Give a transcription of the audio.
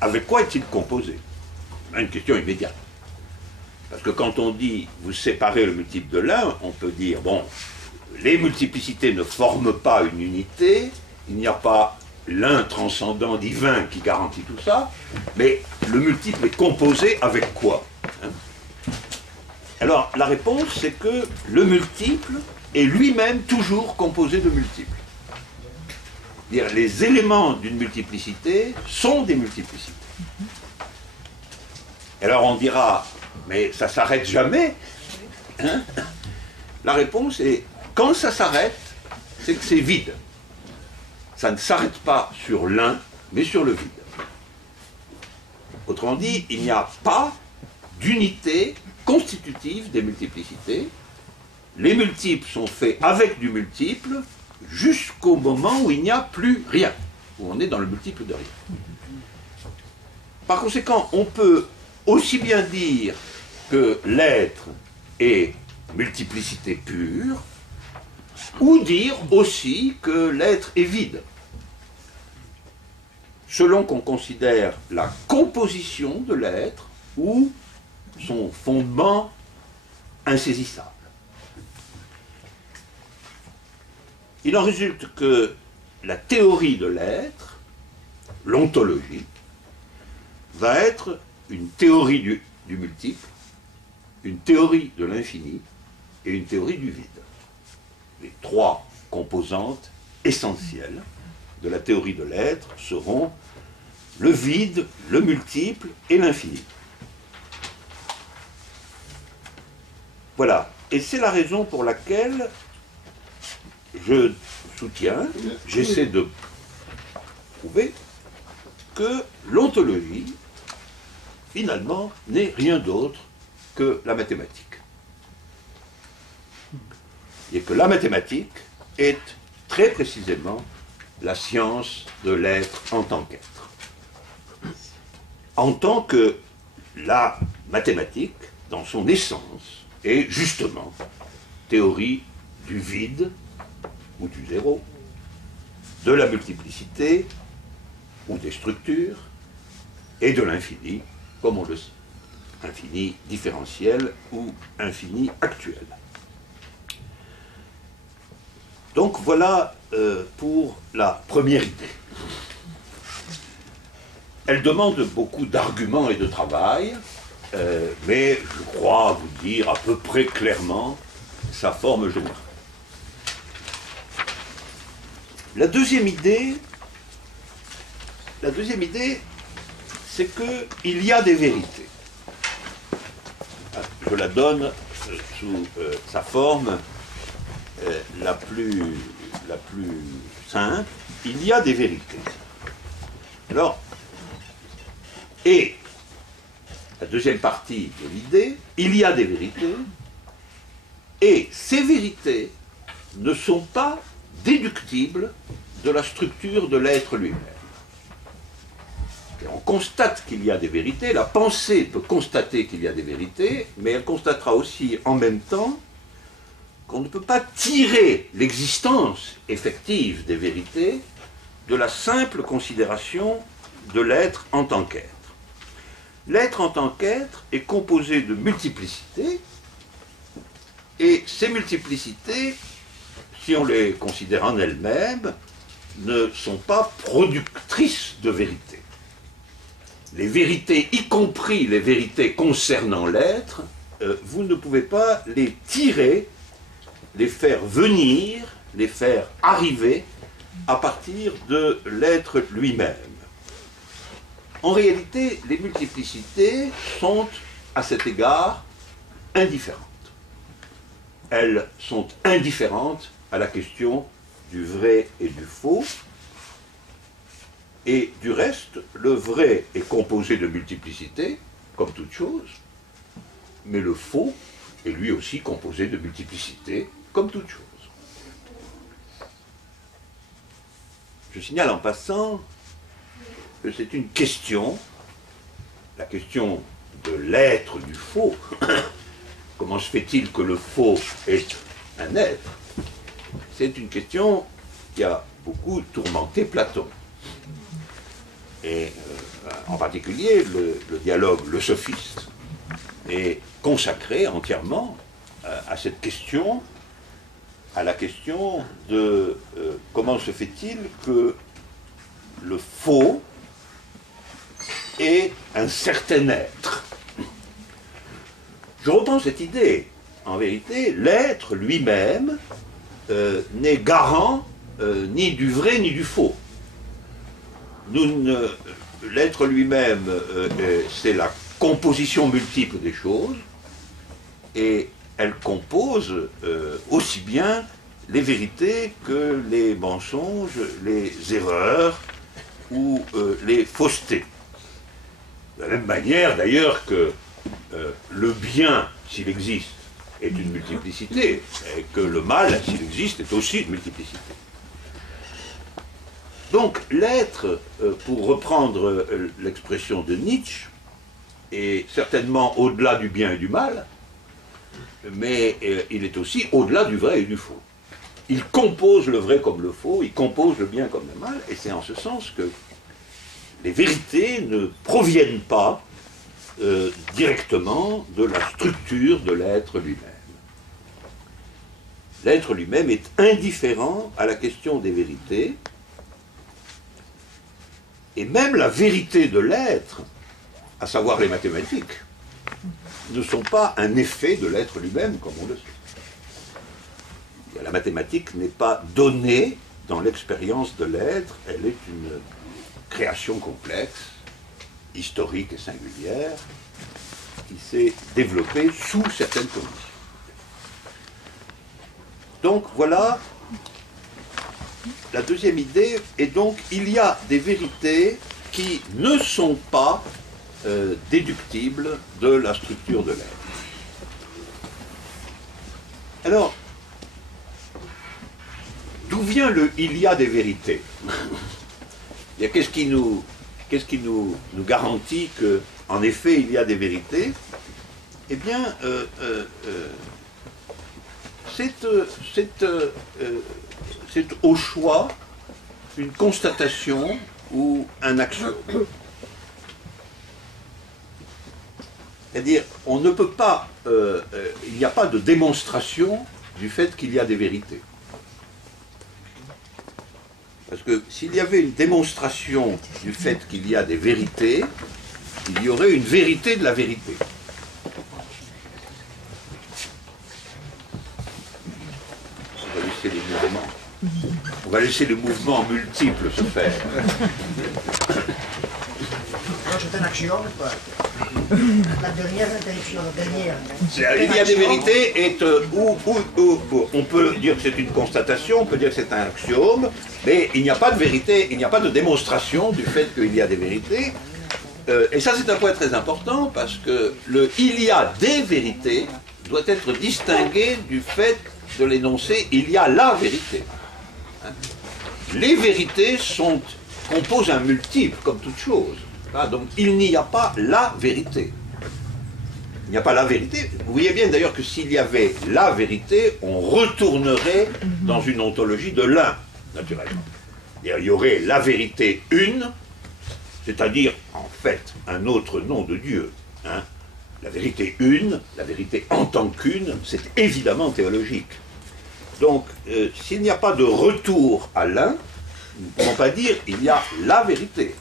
avec quoi est-il composé? Une question immédiate. Parce que quand on dit vous séparez le multiple de l'un, on peut dire, bon, les multiplicités ne forment pas une unité, il n'y a pas l'un transcendant divin qui garantit tout ça, mais le multiple est composé avec quoi, hein? Alors, la réponse, c'est que le multiple est lui-même toujours composé de multiples. C'est-à-dire, les éléments d'une multiplicité sont des multiplicités. Alors on dira, mais ça s'arrête jamais, hein? La réponse est, quand ça s'arrête, c'est que c'est vide. Ça ne s'arrête pas sur l'un, mais sur le vide. Autrement dit, il n'y a pas d'unité constitutive des multiplicités. Les multiples sont faits avec du multiple jusqu'au moment où il n'y a plus rien, où on est dans le multiple de rien. Par conséquent, on peut aussi bien dire que l'être est multiplicité pure, ou dire aussi que l'être est vide, selon qu'on considère la composition de l'être ou son fondement insaisissable. Il en résulte que la théorie de l'être, l'ontologie, va être une théorie du multiple, une théorie de l'infini et une théorie du vide. Les trois composantes essentielles de la théorie de l'être seront le vide, le multiple et l'infini. Voilà. Et c'est la raison pour laquelle je soutiens, j'essaie de prouver que l'ontologie, finalement, n'est rien d'autre que la mathématique. Et que la mathématique est très précisément la science de l'être en tant qu'être. En tant que la mathématique, dans son essence, est justement théorie du vide ou du zéro, de la multiplicité ou des structures, et de l'infini, comme on le sait, infini différentiel ou infini actuel. Donc voilà pour la première idée. Elle demande beaucoup d'arguments et de travail, mais je crois vous dire à peu près clairement sa forme générale. La deuxième idée, c'est qu'il y a des vérités. Je la donne sous sa forme la plus simple. Il y a des vérités. Alors, et la deuxième partie de l'idée, il y a des vérités, et ces vérités ne sont pas déductibles de la structure de l'être lui-même. On constate qu'il y a des vérités, la pensée peut constater qu'il y a des vérités, mais elle constatera aussi en même temps qu'on ne peut pas tirer l'existence effective des vérités de la simple considération de l'être en tant qu'être. L'être en tant qu'être est composé de multiplicités, et ces multiplicités, si on les considère en elles-mêmes, ne sont pas productrices de vérité. Les vérités, y compris les vérités concernant l'être, vous ne pouvez pas les tirer, les faire venir, les faire arriver à partir de l'être lui-même. En réalité, les multiplicités sont, à cet égard, indifférentes. Elles sont indifférentes à la question du vrai et du faux. Et du reste, le vrai est composé de multiplicités, comme toute chose, mais le faux est lui aussi composé de multiplicités, comme toute chose. Je signale en passant que c'est une question, la question de l'être du faux. Comment se fait-il que le faux est un être? C'est une question qui a beaucoup tourmenté Platon. Et en particulier le dialogue Le Sophiste, est consacré entièrement à cette question, à la question de comment se fait-il que le faux ait un certain être. Je reprends cette idée. En vérité, l'être lui-même n'est garant ni du vrai ni du faux. L'être lui-même, c'est la composition multiple des choses, et elle compose aussi bien les vérités que les mensonges, les erreurs ou les faussetés. De la même manière d'ailleurs que le bien, s'il existe, est une multiplicité, et que le mal, s'il existe, est aussi une multiplicité. Donc l'être, pour reprendre l'expression de Nietzsche, est certainement au-delà du bien et du mal, mais il est aussi au-delà du vrai et du faux. Il compose le vrai comme le faux, il compose le bien comme le mal, et c'est en ce sens que les vérités ne proviennent pas directement de la structure de l'être lui-même. L'être lui-même est indifférent à la question des vérités, et même la vérité de l'être, à savoir les mathématiques, ne sont pas un effet de l'être lui-même, comme on le sait. La mathématique n'est pas donnée dans l'expérience de l'être, elle est une création complexe, historique et singulière, qui s'est développée sous certaines conditions. Donc voilà, la deuxième idée, et donc il y a des vérités qui ne sont pas déductibles de la structure de l'être. Alors, d'où vient le « il y a des vérités » ? Qu'est-ce qui nous garantit qu'en effet il y a des vérités ? Eh bien, c'est au choix une constatation ou un axiome. C'est-à-dire, on ne peut pas, il n'y a pas de démonstration du fait qu'il y a des vérités. Parce que s'il y avait une démonstration du fait qu'il y a des vérités, il y aurait une vérité de la vérité. On va laisser les mouvements. On va laisser les mouvements multiples se faire. C'est un axiome, quoi. La dernière interruption, la dernière. Il y a des vérités, et on peut dire que c'est une constatation, on peut dire que c'est un axiome, mais il n'y a pas de vérité, il n'y a pas de démonstration du fait qu'il y a des vérités. Et ça, c'est un point très important, parce que le « il y a des vérités » doit être distingué du fait de l'énoncé « il y a la vérité ». Les vérités composent un multiple, comme toute chose. Donc il n'y a pas la vérité. Il n'y a pas la vérité. Vous voyez bien d'ailleurs que s'il y avait la vérité, on retournerait dans une ontologie de l'un, naturellement. Il y aurait la vérité une, c'est-à-dire en fait un autre nom de Dieu. Hein. La vérité une, la vérité en tant qu'une, c'est évidemment théologique. Donc s'il n'y a pas de retour à l'un, nous ne pouvons pas dire il y a la vérité.